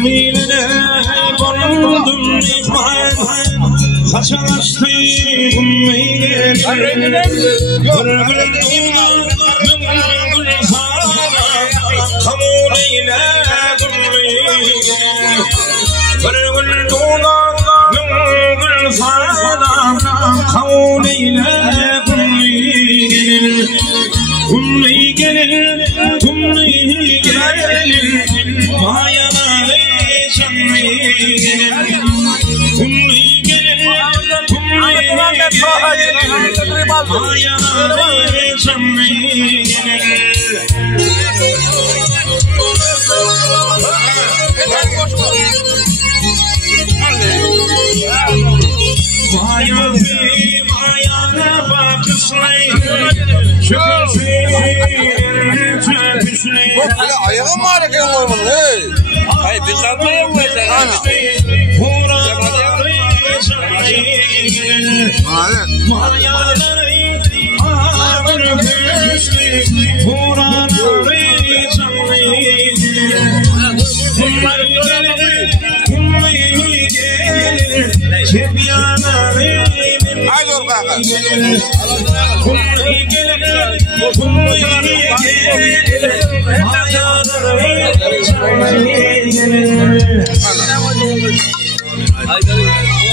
Kumilene barındum iman Kaçalaştı kumilene Görgül sana Kabul eyle kumilene Görgül sana Kabul eyle kumilene Kumli gelir Mayaları canlı gelir Kumli gelir Mayaları canlı gelir Mayana bakışlayın Ayağım var ya koymalı hey. Hayır biz atmayalım mı sen? Haydi ol kanka.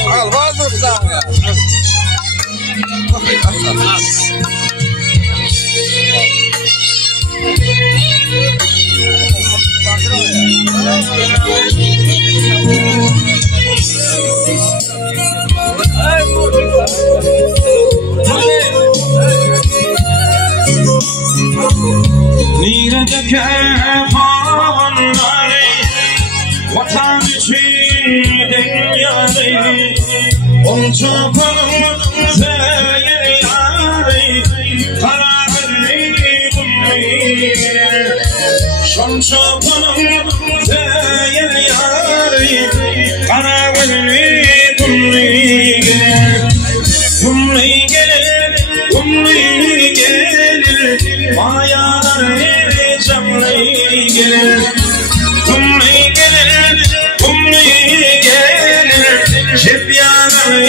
Al bazı sana ya. Niredeki havanları Vatan için dünyayı Onca balım zehir yarı Kararlı kumliyle Şonca balım zehir yarı Kararlı kumliyle Kumli gelir Mayaları canlı gelir Kumli gelir Şefyaları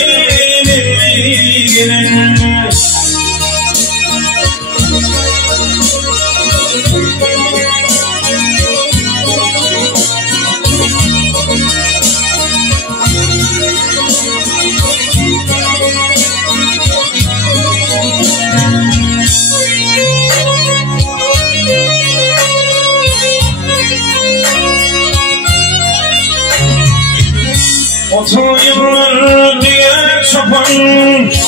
gelir Otuz yıllar diye çopanlıkta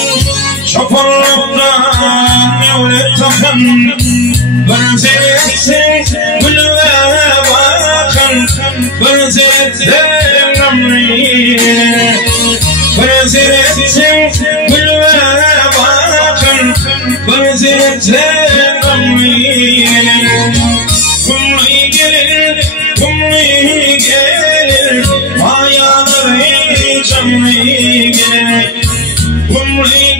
mevlet takan Benzeretsin gülüve bakan Benzeretsin namliyle Benzeretsin gülüve bakan Benzeretsin namliyle Kumli gelir Mayaları canlı gelir Kumli